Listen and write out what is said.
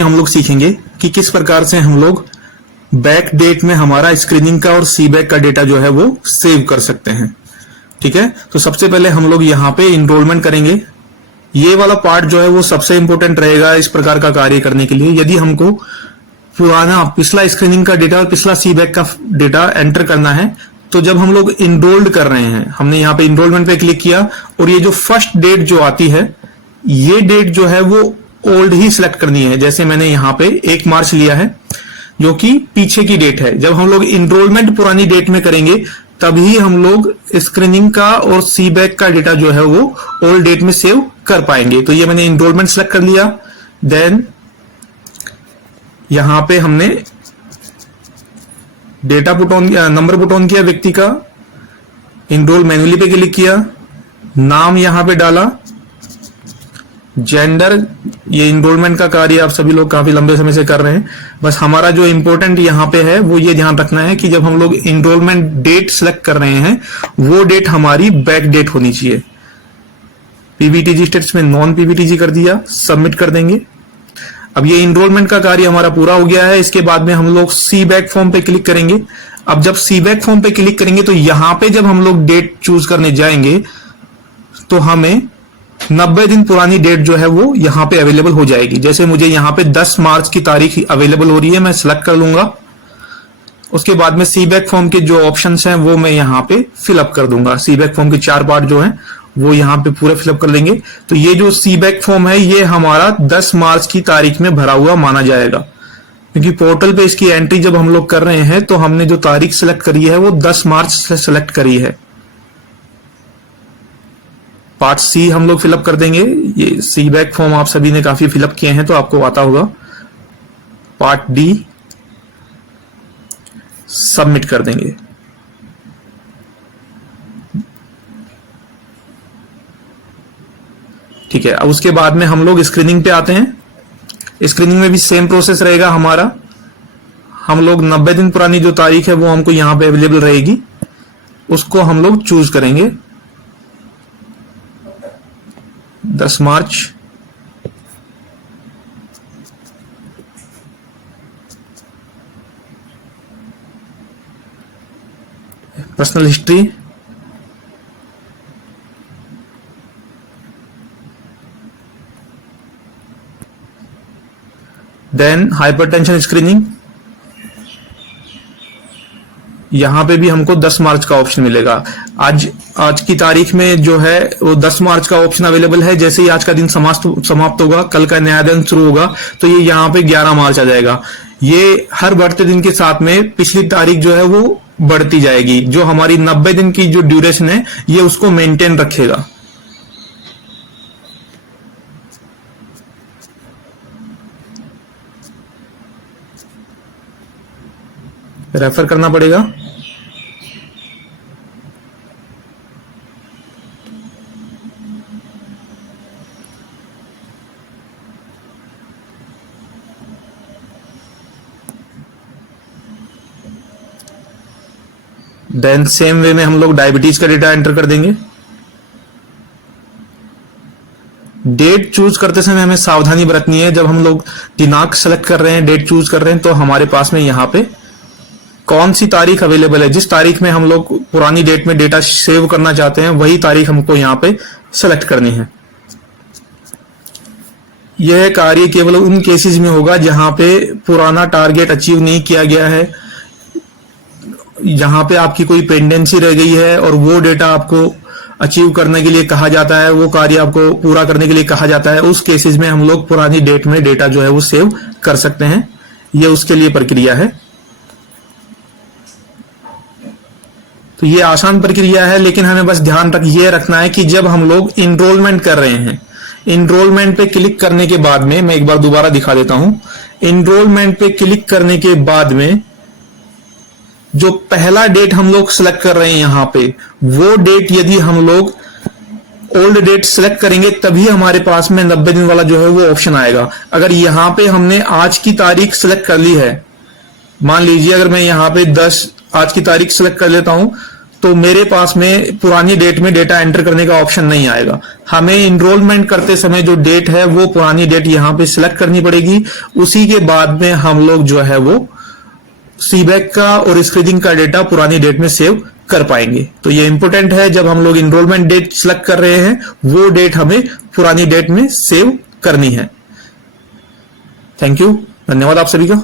हम लोग सीखेंगे कि किस प्रकार से हम लोग बैक डेट में हमारा स्क्रीनिंग का और सी बैक का डेटा जो है वो सेव कर सकते हैं। ठीक है, तो सबसे पहले हम लोग यहाँ पे इनरोलमेंट करेंगे। ये वाला पार्ट जो है वो सबसे इंपॉर्टेंट रहेगा इस प्रकार का कार्य करने के लिए। यदि हमको पुराना पिछला स्क्रीनिंग का डेटा और पिछला सी बैक का डेटा एंटर करना है, तो जब हम लोग इनरोल्ड कर रहे हैं, हमने यहाँ पे इनरोलमेंट पे क्लिक किया और ये जो फर्स्ट डेट जो आती है, ये डेट जो है वो ओल्ड ही सिलेक्ट करनी है। जैसे मैंने यहाँ पे 1 मार्च लिया है जो कि पीछे की डेट है। जब हम लोग इनरोलमेंट पुरानी डेट में करेंगे तभी हम लोग स्क्रीनिंग का और सी बैक का डेटा जो है वो ओल्ड डेट में सेव कर पाएंगे। तो ये मैंने इनरोलमेंट सेलेक्ट कर लिया। देन यहां पे हमने data put on number put on किया व्यक्ति का, इनरोल मैन्युअली पे क्लिक किया, नाम यहां पे डाला, जेंडर, ये इनरोलमेंट का कार्य आप सभी लोग काफी लंबे समय से कर रहे हैं। बस हमारा जो इंपॉर्टेंट यहां पे है वो ये ध्यान रखना है कि जब हम लोग इनरोलमेंट डेट सेलेक्ट कर रहे हैं वो डेट हमारी बैक डेट होनी चाहिए। पीवीटीजी स्टेट्स में नॉन पीवीटीजी कर दिया, सबमिट कर देंगे। अब ये इनरोलमेंट का कार्य हमारा पूरा हो गया है। इसके बाद में हम लोग सी बैक फॉर्म पे क्लिक करेंगे। अब जब सी बैक फॉर्म पे क्लिक करेंगे तो यहां पे जब हम लोग डेट चूज करने जाएंगे तो हमें 90 दिन पुरानी डेट जो है वो यहां पे अवेलेबल हो जाएगी। जैसे मुझे यहां पे 10 मार्च की तारीख अवेलेबल हो रही है, मैं सिलेक्ट कर लूंगा। उसके बाद में सी बैक फॉर्म के जो ऑप्शंस हैं वो मैं यहां पे फिलअप कर दूंगा। सी बैक फॉर्म के 4 पार्ट जो हैं वो यहां पे पूरा फिलअप कर लेंगे। तो ये जो सी बैक फॉर्म है ये हमारा 10 मार्च की तारीख में भरा हुआ माना जाएगा, क्योंकि पोर्टल पे इसकी एंट्री जब हम लोग कर रहे हैं तो हमने जो तारीख सेलेक्ट करी है वो 10 मार्च से सेलेक्ट करी है। पार्ट सी हम लोग फिलअप कर देंगे। ये सी बैक फॉर्म आप सभी ने काफी फिलअप किए हैं तो आपको आता होगा। पार्ट डी सबमिट कर देंगे। ठीक है, अब उसके बाद में हम लोग स्क्रीनिंग पे आते हैं। स्क्रीनिंग में भी सेम प्रोसेस रहेगा हमारा। हम लोग 90 दिन पुरानी जो तारीख है वो हमको यहां पे अवेलेबल रहेगी, उसको हम लोग चूज करेंगे। 10 March, personal history, then hypertension screening. यहां पे भी हमको 10 मार्च का ऑप्शन मिलेगा। आज की तारीख में जो है वो 10 मार्च का ऑप्शन अवेलेबल है। जैसे ही आज का दिन समाप्त होगा, कल का नया दिन शुरू होगा, तो ये यहाँ पे 11 मार्च आ जाएगा। ये हर बढ़ते दिन के साथ में पिछली तारीख जो है वो बढ़ती जाएगी। जो हमारी 90 दिन की जो ड्यूरेशन है ये उसको मेंटेन रखेगा। रेफर करना पड़ेगा। देन सेम वे में हम लोग डायबिटीज का डेटा एंटर कर देंगे। डेट चूज करते समय हमें सावधानी बरतनी है। जब हम लोग दिनांक सेलेक्ट कर रहे हैं, डेट चूज कर रहे हैं, तो हमारे पास में यहाँ पे कौन सी तारीख अवेलेबल है, जिस तारीख में हम लोग पुरानी डेट में डेटा सेव करना चाहते हैं वही तारीख हमको यहाँ पे सेलेक्ट करनी है। यह कार्य केवल उन केसेस में होगा जहां पे पुराना टारगेट अचीव नहीं किया गया है, जहां पे आपकी कोई पेंडेंसी रह गई है और वो डेटा आपको अचीव करने के लिए कहा जाता है, वो कार्य आपको पूरा करने के लिए कहा जाता है। उस केसेस में हम लोग पुरानी डेट में डेटा जो है वो सेव कर सकते हैं। ये उसके लिए प्रक्रिया है। तो ये आसान प्रक्रिया है, लेकिन हमें बस ध्यान ये रखना है कि जब हम लोग इनरोलमेंट कर रहे हैं, इनरोलमेंट पे क्लिक करने के बाद में, मैं एक बार दोबारा दिखा देता हूं। इनरोलमेंट पे क्लिक करने के बाद में जो पहला डेट हम लोग सिलेक्ट कर रहे हैं यहां पे, वो डेट यदि हम लोग ओल्ड डेट सिलेक्ट करेंगे तभी हमारे पास में 90 दिन वाला जो है वो ऑप्शन आएगा। अगर यहां पे हमने आज की तारीख सिलेक्ट कर ली है, मान लीजिए अगर मैं यहां पे 10 आज की तारीख सिलेक्ट कर लेता हूं, तो मेरे पास में पुरानी डेट में डेटा एंटर करने का ऑप्शन नहीं आएगा। हमें इनरोलमेंट करते समय जो डेट है वो पुरानी डेट यहाँ पे सिलेक्ट करनी पड़ेगी। उसी के बाद में हम लोग जो है वो सीबैक का और स्क्रीनिंग का डेटा पुरानी डेट में सेव कर पाएंगे। तो ये इंपॉर्टेंट है, जब हम लोग इनरोलमेंट डेट सिलेक्ट कर रहे हैं वो डेट हमें पुरानी डेट में सेव करनी है। थैंक यू, धन्यवाद आप सभी का।